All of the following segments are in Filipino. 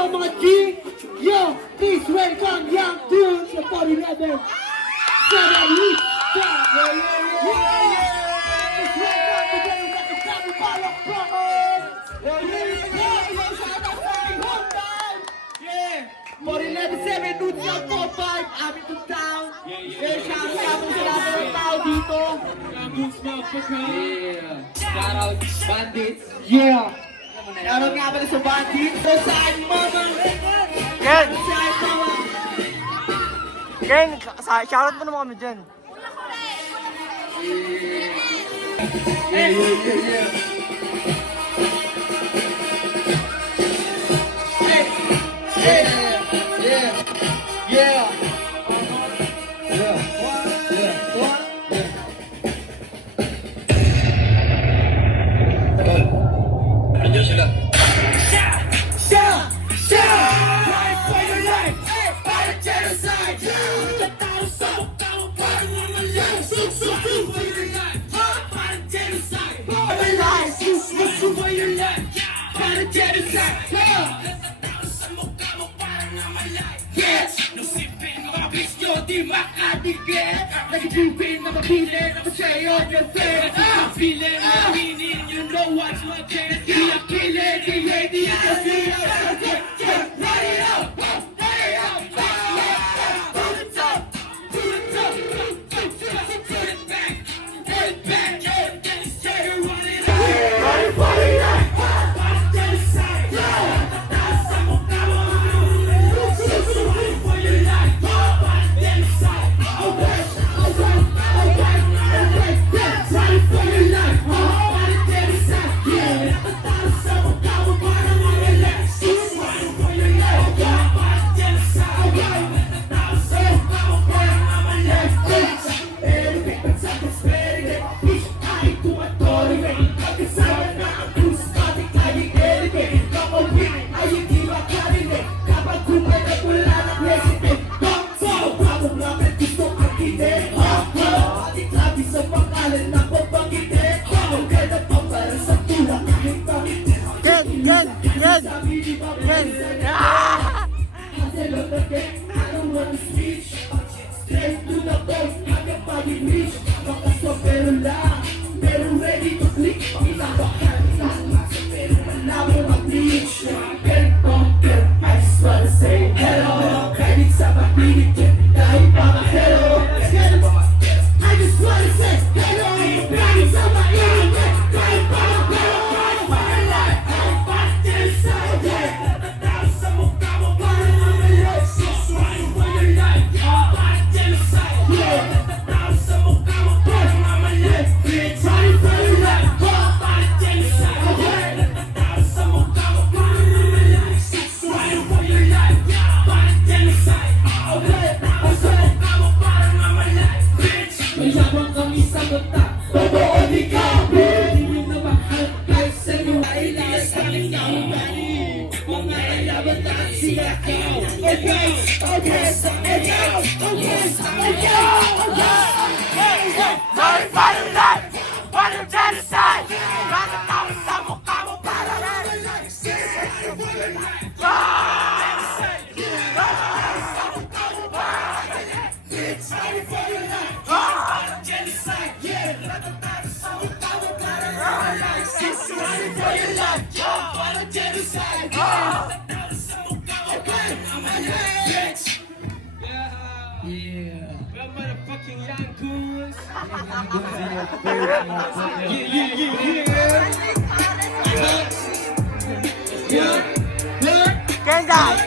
po mga G. Yo, please welcome Young Tunes sa 411. Senorita. Please welcome today yung nakasama palak po. Yeah, 411 Nudes Young 45, amin to town. Shout out sa lahat ng tao dito. Shout out Bandits. Yeah. Shoutout nga pala sa Bandit. So saan mama? Ken! Saan mama? Ken, shoutout mo naman kami dyan. Andiyan sila. Di makadikit Nagibibin na mapili na masaya your face Feeling, meaning, you know what's my case Di akili, di ready, di Light it up, light it up Put it up, put it up Put it back, put it back Then say you want it up Put it up, then say Nasa mukha mo Susuway for your life Motherfucking Young Tunes. Ken, guys!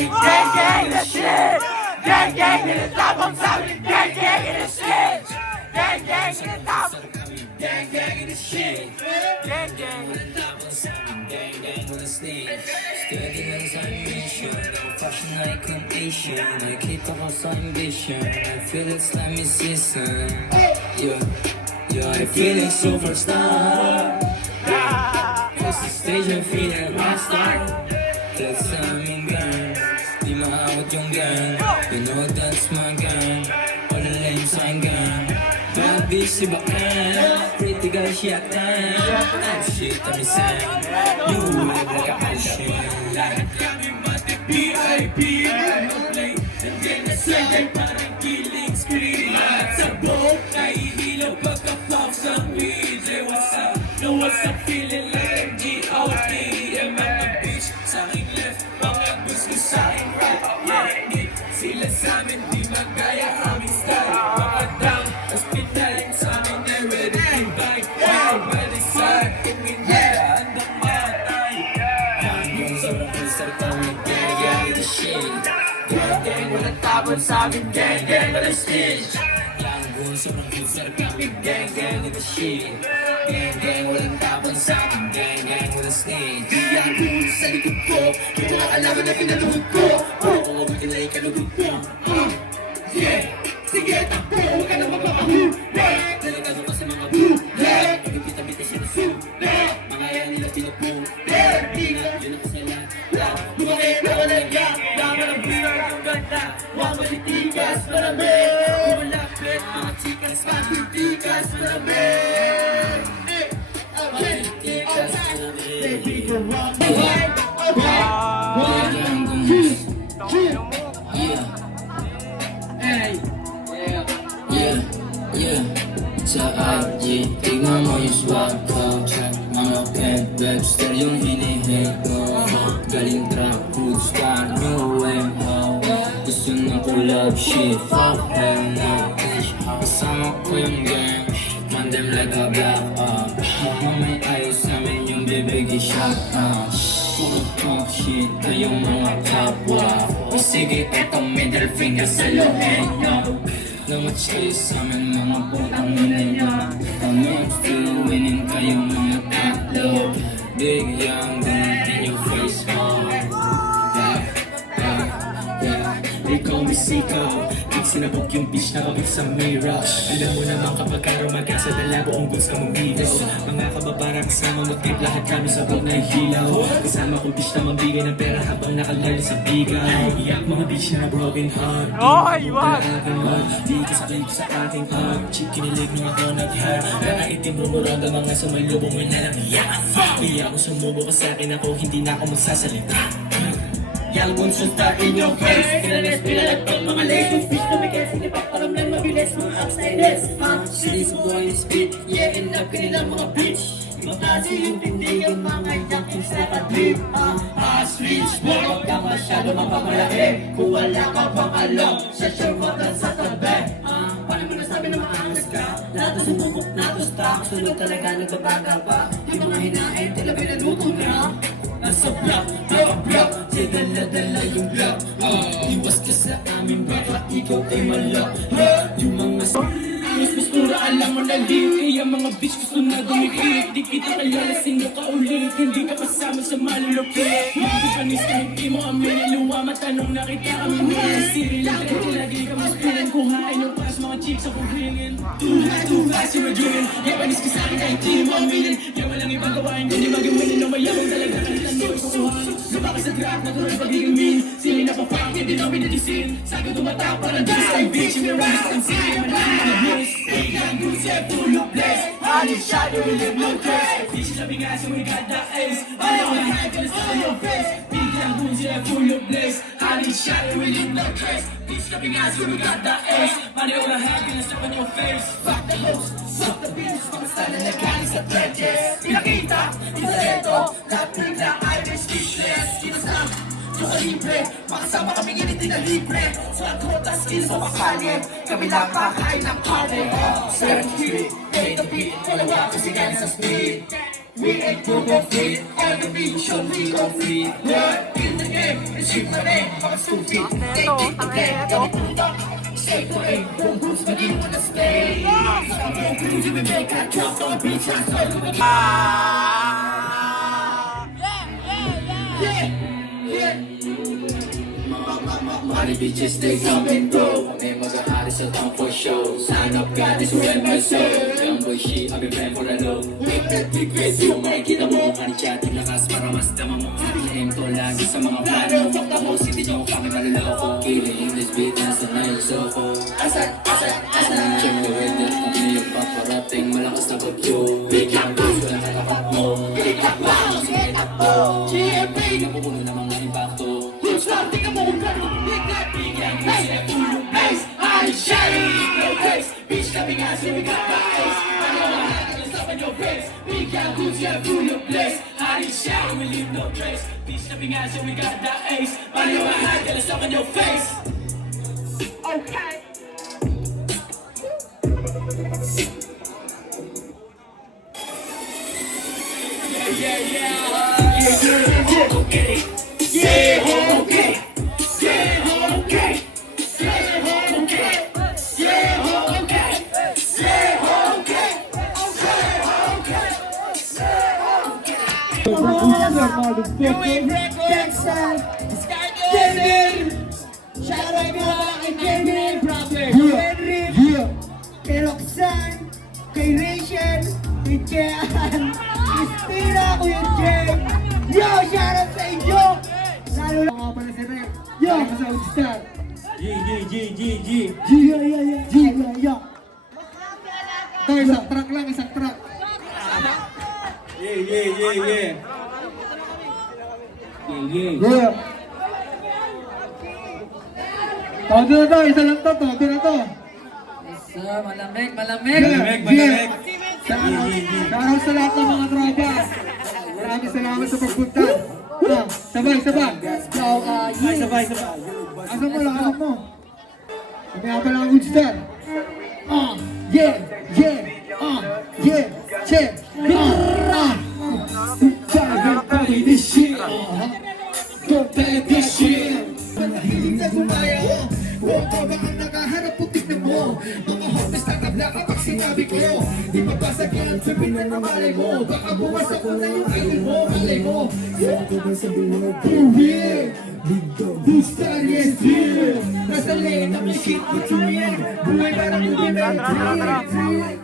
Gang gang the shit! Gang gang in the top, I'm sorry! Gang gang in the shit! Gang gang in the top! Gang gang in the shit Gang gang! Gang gang on the stage. Steady lang sa mission. Fashion icon Asian. Nakita ko sa ambition. I feel it's like my season. Yeah, I feel it superstar. stage and feeling rockstar. That's sa aming gang. Di maawat yung gang. You know that's my gang. All the lanes I'm gang. Bad bitch si Bakan. Pretty girl she a tan. And shit I'm insane. You live like a ocean. Lahat kami mati VIP. I'm a play. And then nasagay parang killing spree. Lahat sa boat nahihilaw pagka-pop sa DJ. What's up? No what's up? Feeling like MGOT. mga bitch sa aking left. Mga gusto sa aking right. Yeah, sila sa amin di magaya aming style. Mga down, hospitalin sa amin ay ready to buy. Wow, ready side, kuminaya, handang matay. Hanggang sa mag-insert kami, gang, gang, the shit. Gang, gang, walang tabon sa amin, gang, gang, walang stage. Hanggang sa mag-insert kami, gang, gang, the shit. Gang, gang, walang tabon sa amin, gang, gang, walang stage. Di ang cool sa likod ko, di mo kalaman na pinaluhod ko. Kung ako kinalay ka lugod ko. Yeah, sige, takbo, huwag ka na magpapahuli. Delikado kasi mga bootleg. Pagkipita-pita siya na suit. Mga yan nila pinapong. Di nga, yun ako sa lahat. Bumaki na walang yak. Dama ng beer, ang ganda. Huwag matitigas, malamig. Bumalapit, mga chikas, matitigas, malamig. Matitigas, malamig. Baby, go rock the light. Okay, 1, 2, 3. Yeah. Sa IG, tingnan mo yung swag ko. Mga pen, Webster yung hinihate ko. Galing trap, good star, new wave ho. Gusto ng collab shit, fuck hell no. Kasama ko yung gang, man them like a black up. Mga may ayos namin yung bibig i-shot up. Puro talk shit, kayong mga kapwa. O sige, eto middle finger sa lohen nyo. Namatch kayo sa amin mga putang ina nyo. Kami still winning kayong mga tatlo. Big young gun in your face, oh. Yeah. They call me Siko. Big sinabog yung bitch na kabig sa mirror. Alam mo naman kapag karumaga sa dala buong goods ka mabigo. Mga kababara kasama mag-tip lahat kami sa bag na hilaw. Kasama ko bitch na mambigay ng pera habang nakalala sa bigaw. Iyak mga bitch na broken heart. Oy, wag! Di ka sakit sa aking heart. Chick kinilig nung ako nag-heart. Nakaitim rumurada mga sumalubong mo na lang iyak. Iyak ko sumubo ka sa akin ako hindi na ako magsasalita. Young ones will start in your face. Pinalagpag mga lace. Fish na may kasi nipaparam lang mabilis. Mga upsiders, cities of going speed. Yeah, end up kanilang mga bitch. Magkasi yung tindig ang mga yakin sa kadlip. Switch, huwag ka masyado mapamalaki. Kung wala ka bang alam, shut your mouth sa tabi. Paano mo nasabi na maangas ka? Lahat na sumubok na to stock. Sunod talaga nagbabaga pa. Yung mga hinain, tila pinaluto na. Nasa block, siya dala-dala yung block. Iwas ka sa amin, baka ikaw ay malak. Yung mga mas mistura, alam mo na link. Kaya mga bitch gusto na dumikit. Di kita kalala, sino ka ulit. Hindi ka kasama sa malulupit. Mga panis na hindi mo aminin. Luwa matanong na kita kami mo. Siri lang rin, lagi ka mas pilan. Kuhain yung pas mga chicks ako ringin. Too fast you're dreaming. Yeah, panis ka sa akin kahit di mo aminin. Yeah, walang ibang gawain, hindi magawin. No, mayabang talaga kalitan mo kukuhan. Lupa ka sa trap, natuloy pagiging mean. Sili na pa-fuck, hindi namin natisin. Sabi tumatak, parang di sa bitch. Yung rise, ang sili, malaki na abuse. Big young dudes, yeah, full of place. Honey shot, you will live no trace. Di siya sabi nga, so we got the ace. I know I had to on your face. Big young dudes, yeah, full of place. Honey shot, you will live no trace. Di siya sabi nga, so we got the ace. I know I had to on your face. Fuck the host, fuck the bitch. Kamusta na nagkali sa trenches. Pinakita, inareto. Lahat na ay may speechless. Kinasam, yung libre. Makasama kami init na libre. Sa kota, skills sa makalye. Kami lang kakain ng carne. Search hit, take the beat. Wala kasi galing sa speed. We ain't too fit. On the beat, show me go free. Word in the game, achieve my name. Mga stupid, take it to play. Kami putak, stay for aim. Kung boots, maging wanna stay. Sa mga crews, you may make a drop on the beach. I'm sorry, Money bitches, they come and go. Kami mag-ahari is a time for show. Sign up, God is red my soul. Young boy shit, I've been praying for a low. Big face, yung makikita mo. Kani chat, yung lakas para mas dama mo. Aim to lagi sa mga plano. Fuck the host, hindi nyo kami maluloko. Killing this beat, nasa na yung soko. Asan. Check the way that kami yung paparating. Malakas na bagyo. Big lang, gusto lang katapat mo. Big lang, bang, sige takbo. GMP, napupuno ng mga impacto. Stop, tingnan mo kung gano'n bigla. Bigyan mo sila tulong base. I shine, no place. Bitch, kami nga so we got rise. Ano ang natin stop on your face. Bigyan mo sila tulong place. I shine, we leave no trace. Bitch, kami nga so we got the ace. Ano ang natin stop on your face. Okay. Kay Roxanne, kay Rachel, kay Jean, Christina, Kuya Jay. Yo, shoutout sa inyo! Lalo lang ako pala si Rep. Yo, sa Oudstar. G. Ito, isang truck lang, isang truck. Yeah. Todo na to, isa lang to, todo na to. Malamig. Shoutout sa lahat ng mga tropa. Maraming salamat sa pagpunta. Sabay. Asa mo lang, asa mo. Kami nga pala ang Oudstar. Yeah. Check. Don't play this shit. Mahilig na gumaya. Huwag ka ba ang nakaharap po tignan mo. Mga homeless na tabla kapag sinabi ko. Di mabasag yan, sabihin na namalay mo. Baka bukas ako na yung idol mo, malay mo. Huwag ka ba sabihin mo, for real. Oudstar, yes, real. Nasa lane, namin shit, what you mean? Buhay parang movie na yung thrill.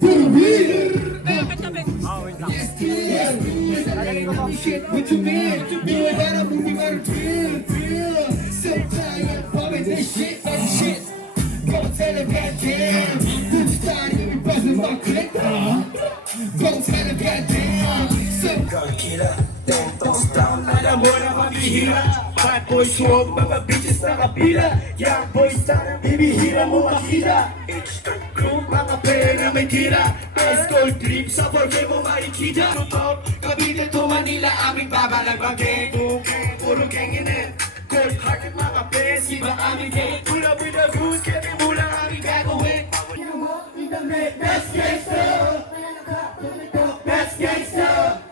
For real. Yes, real. Nasa lane, namin shit, what you mean? Buhay parang movie na yung thrill. So tired of this shit. Don't tell him goddamn. Oudstar, you buzzing my click. Don't tell him goddamn. So Alam mo na mabihira. Bad boys huwag mga bitches na kapila. Young boys sana bibihira mo makita. H-Turk crew mga pera may tira. Ice cold drip sa forte mo makikita. Top Cavite to Manila aming babalagbagin. Puro ganginin. Cold hearted mga pes. Iba aming gate. Pula with the goose. Kaya mo lang aming gagawin. That's gangsta. That's gangsta.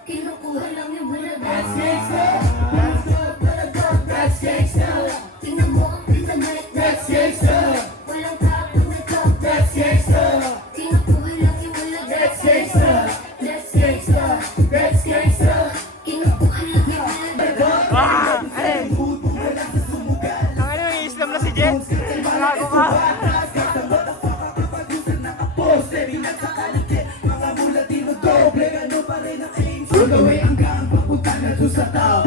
Kinukuha lang yung mula. That's gangsta. That's gangsta. Tingnan mo ang pinamay. That's gangsta. Walang kapag na top. That's gangsta. Kinukuha lang yung mula. That's gangsta. That's gangsta. That's gangsta. Kinukuha lang yung mula. Ano yung Islam na si Jen? Malago ka. Gawin hanggang papunta na doon sa tao.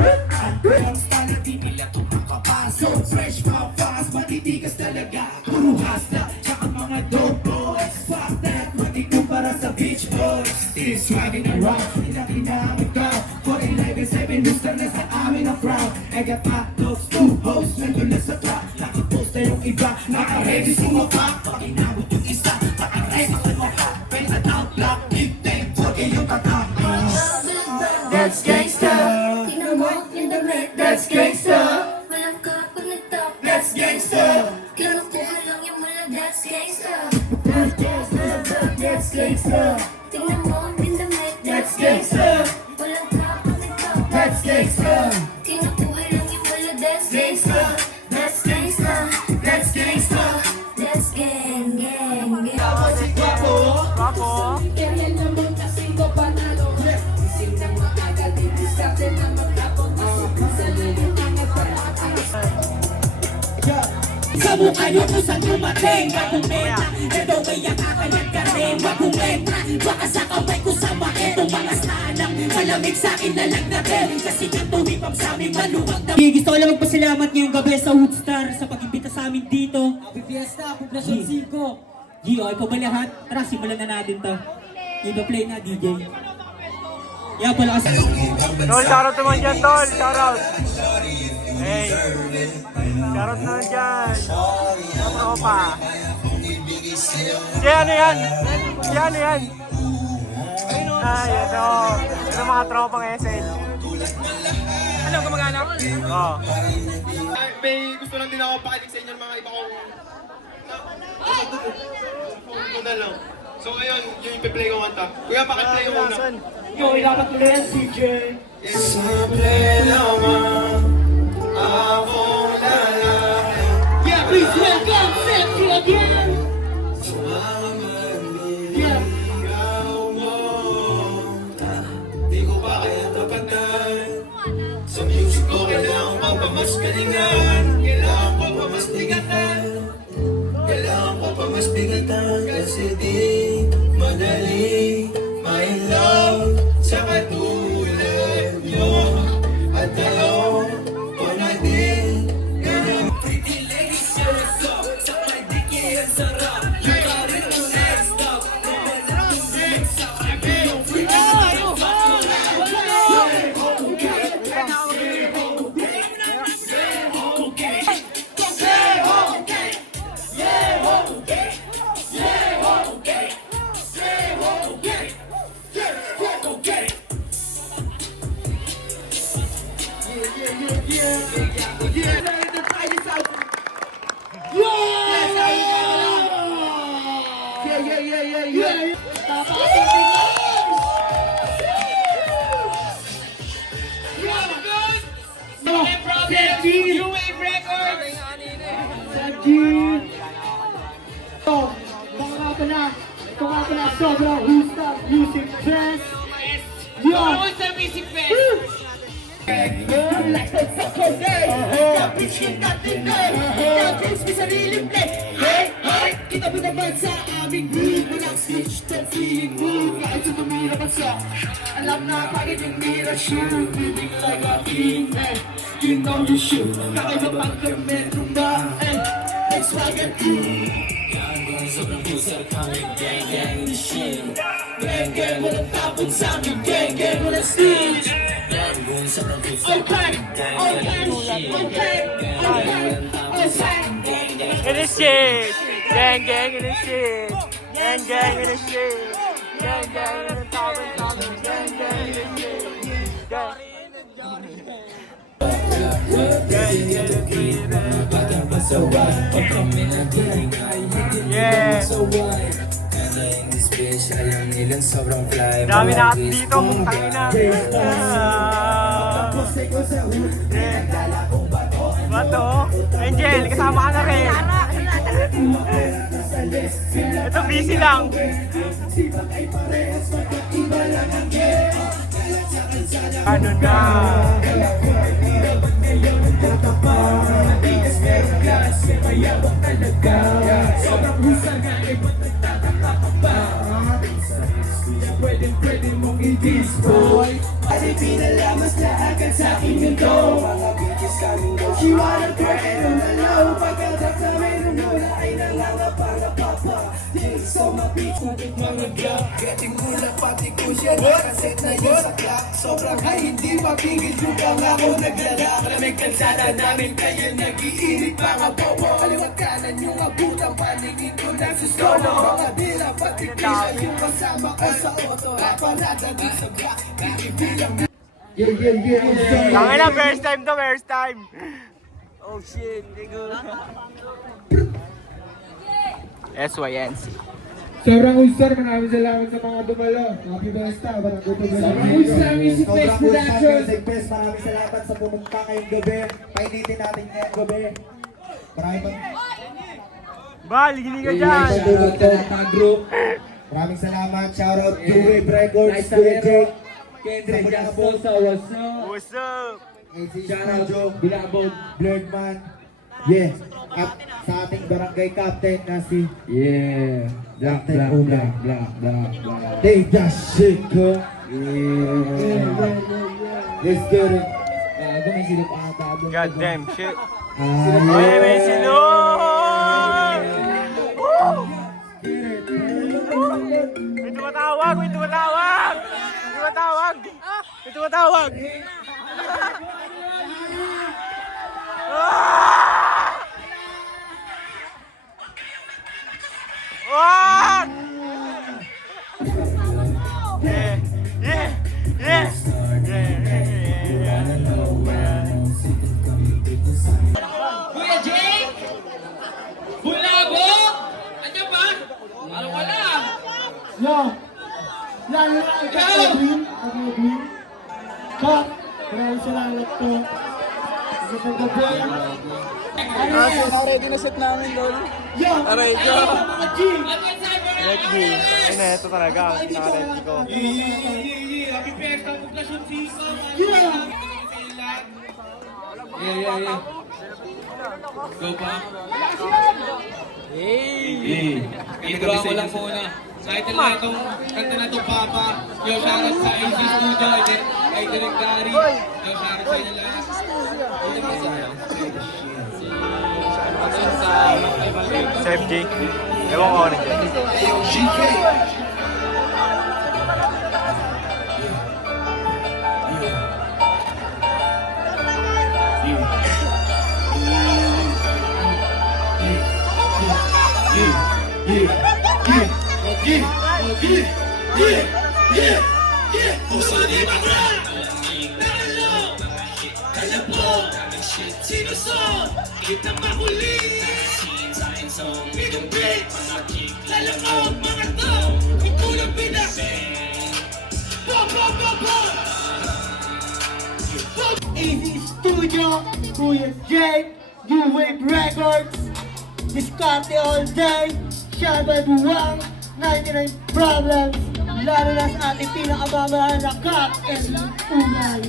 Personality nila tumapapasok. Fresh mga fast, matitigas talaga. Puro hasta, tsaka mga dope boys. Fuck that, matikumpara sa beach boys. Still swagging around, nila kinamit ka. 49-7, Oudstar na sa amin ang crowd. I got hot dogs, 2 hosts, nandun na sa trap. Nakipost na yung iba, naka-ready sumapak. Pag inabot yung isa, pag-ready sa mga. Pwede top block, big tank, 40 yung tatak. That's gangsta. Tingnan mo yung damit. That's gangsta. Walang kapag na top. That's gangsta. Kinukuha lang yung mula. That's gangsta. That's gangsta. Tingnan mo ang pinamay. That's gangsta. Walang kapag na top. That's gangsta. Kinukuha lang yung mula. That's gangsta. That's gangsta. That's gangsta. That's gang. Tapos si Guapo. Kaya naman kasi ko panalo. Isip ng maaga, didiskarte na maghapon. Sa lilit na nagpapakay. Come mukha nyo kung saan dumating. Magumenta, pero may yakakalag ka rin. Magumenta, baka sa kamay ko sama itong mga stanang malamig sa'kin na lang natin. Kasi nang tumipap sa'min maluwag na. Gusto ko lang magpasalamat ngayong gabi sa Woodstar sa pag-imbita sa amin dito. Happy Fiesta, Poblacion 5. Gio, ikaw ba lahat? Tara, simulan na natin to. Iba-play na, DJ. Yeah, pala kasi. Tol, shoutout naman dyan, Tol. Shoutout. Hey. Shoutout naman dyan. Ano pa? Si ano yan? Si ano yan? Ay, ito. Ito mga tropang SL. Ano, kamag-anak? Oo. May gusto lang din ako pakinig sa inyo ng mga iba kong modal lang. So ngayon, yung ipi-play ko kanta. Kuya, pakiplay ko muna. Yung ilapat ko rin, DJ. Simple naman akong lalaki. Yeah, please welcome Sexy again. Yeah. Ikaw mo, di ko pa kaya tapatan. Sa music ko kailangan ko pa mas galingan. Kailangan ko pa mas bigatan. Kailangan ko pa mas bigatan. Kasi di madali my love sa katulad mo. At ayaw ko na din ganun. Pretty ladies, you're a song. Sa may diki ang sarap. You got it on next up. Next up. I feel no free. Sobrang Woodstar Music Fest. Yo! Woodstar Music Fest! Like the fucking day. Kapitsin natin day. Kapitsin may sariling play. Hey, hey! Kita mo naman sa aming groove. Walang switch to feeling move. Kahit sa tumira pa sa alam na pagod yung mirror shoot. Living like a king. Hey, you know you should. Kakaiba pang kami rumba. Hey, hey, swagger cool. Sobrang pusar kami, gang gang the shit. Gang gang walang tapon sa akin, gang gang walang stage. Gang gang sobrang pusar kami, gang gang the shit. Gang gang walang tapon sa akin, gang gang. In the shit. Gang, gang, in the shit. Gang, gang, in the shit. Gang, gang, in the top. Gang, gang, in the shit. Gang. Yeah. Dami na dito, putangin na. Bato, Angel, kasama ka na rin. Ito busy lang. Ano na? Pwede mong i-destroy. At ipinalamas na agad sa aking mundo. Mga bitches kaming go. She wanna girl and on the low. Pagkatak na mayroon mula ay nangangapangapapa. So mabitch mga glock. Getting mula pati ko siya. Nakaset na yun sa clock. Sobrang high hindi mapigil yung pangako naglalak. Maraming kansada namin kayo nag-iinit mga bobo. Kaliwat kanan yung abutang paningin ko na susolo. Mga dila pati kisa yung kasama ko sa auto. Aparada di sa block. Bibilang na. Tangin na, first time to, first time. Oh shit, nigga. SYNC. Sobrang Woodstar, maraming salamat sa mga dumalo. Happy Fiesta, maraming Sobrang Woodstar Music Fest Production. Music Fest, maraming salamat sa pumunta kayong gabi. Painitin natin ngayong gabi. Maraming Bal, gini ka dyan. Maraming salamat. Shoutout to Wave Records, Kuya Jake. Kendrick Jasposa, what's up? What's up? AC Studio, Bilabog, Blurredman. Yeah. At sa ating barangay captain na si Black, They that shit, ko. Let's get it. May silip ata doon. God damn shit. Ah, Oy, may silog! May tumatawag! May tumatawag! May tumatawag! May tumatawag! Wag! Yeah! Yeah! Yeah! Kuya Jake! Bulabo! Andiyan ba? Ano ka na? Yo! Lalo na ang Edwin. Cut! Maraming salamat po. Sa gabi. Ready na set namin doon. Yo! Aray, yo! Mga G! Red Bull. Ina, ito talaga. Naka-ready ko. Happy Fiesta, Poblacion 5! Yeah! Go pa! Hey! Ginagawa ko lang muna. Title na itong kanta na itong Papa. Yo, shoutout sa AC Studio, kay Direk Gary. Yo, shoutout sa inyo lahat. Sa FJ. Ewan ko ano dyan. Easy Studio, Kuya Jake, New Wave Records, Discarte All Day, Shabay Buwang, 99 Problems, lalo na sa ating pinakamamahal na Cut and Unay.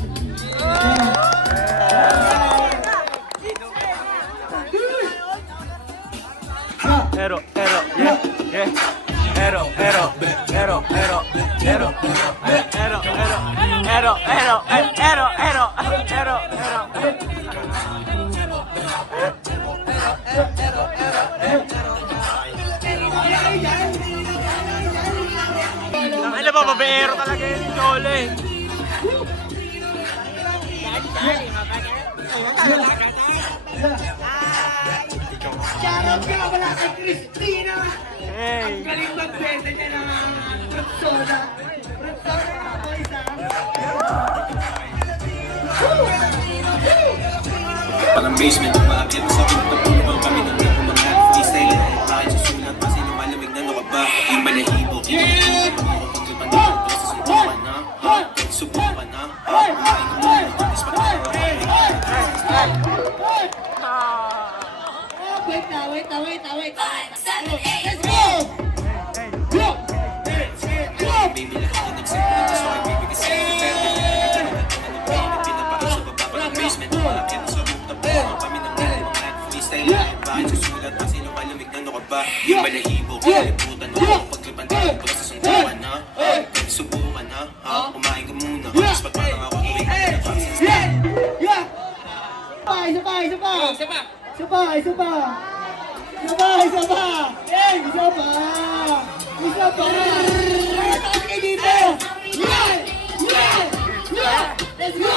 Ero, yeah, yeah. Ero, ano ba, babaero talaga yun, Chole. Shoutout ka wala kay Christina! Hey. Galing magbenta niya ng Pratsoda. Pratsoda na ako isa. Parang basement, umaakit sa pinto. Ibang kami ng mga mga freestyle. Bakit susulat pa sino malamig na ano ka ba? Yung balahibo, subukan na. Subukan na. Kumain ko muna ng atis Wait na. Let's go! Go! baby lahat na nagsalita. So ay bibigay sa iyo pero pinapakit sa baba parang basement. Umaakit sa rooftop. Ibang kami ng mga freestyle. Bakit susulat pa sino malamig na ano ka ba? Yung balahibo, kaliputan mo. Paglipan tayo, susubukan na. Subukan na. Kumain ko muna. Tapos ba't parang ako tuwing Let's go!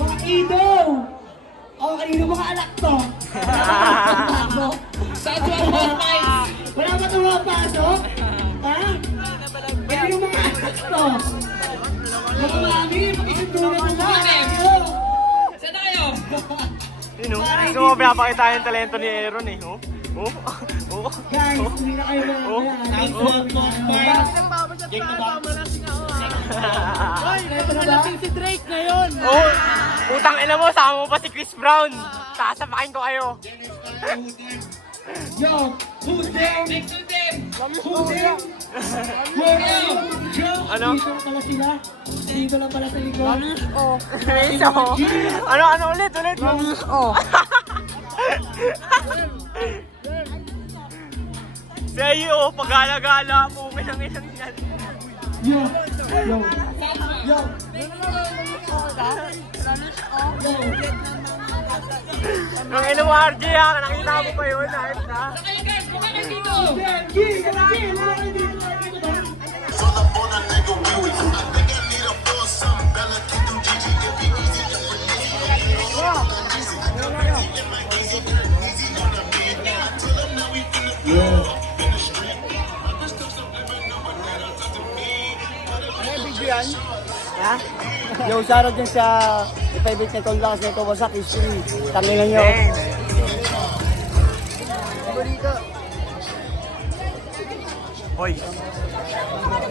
Mga idaw! O, kanino mga anak to? Saan yung hotline? Wala ba itong mga pasok? Ha? Kanino mga anak to? Mga mami, pakisutunan na lang! Saan tayo? Yun o. Gusto mo pinapakita yung talento ni Aaron eh. Guys, hindi na kayo Utang ina mo, sama mo pa si Chris Brown. Sasapakin ko kayo. Yo, who's there? Next to them. Who's there? Ano? Dito lang pala sila. Dito lang pala sa likod. Race ako. Ano ulit? Sa'yo, pag-gala-gala mo, isang yan. Yo, yo, yo. Nung NWRG ha, nakita mo pa yun, ayos na. Yo, shoutout din sa favorite na tol lakas na ito, wasak history. Tangilan nyo. Hoy,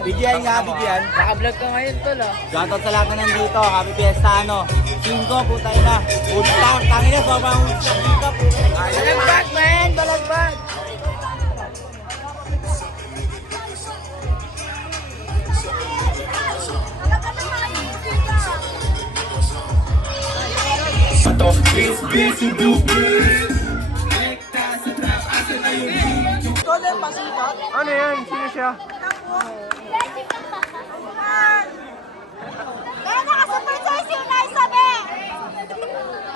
Bigyan nga, bigyan. naka-vlog ka ngayon tol ah. Shoutout sa lahat na nandito. Happy Fiesta, ano. 5, putay na. Woodstock, tangina, sobrang Woodstock dito. Balagbat man, balagbat. Ano yan? Sino siya? Kaya nakasupport sa'yo si Unay Sabi!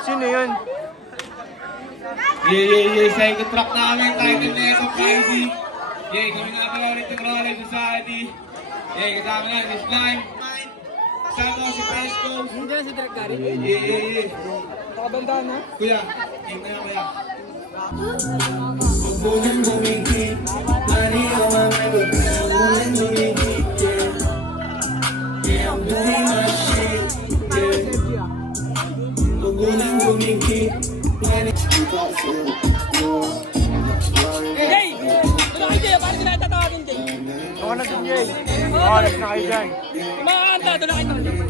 Sino yun? Second track namin, title na ito, Privacy. Kami nga pala ulit ng Roller Society. Kasama na, Miss Lime. Kasama si Fresco. Hindi na si Direk Gary. Nakabanda na? Kuya, game na yan, kuya. Ako na si Jay. Oo, na kayo dyan. Maanda, doon na kayo.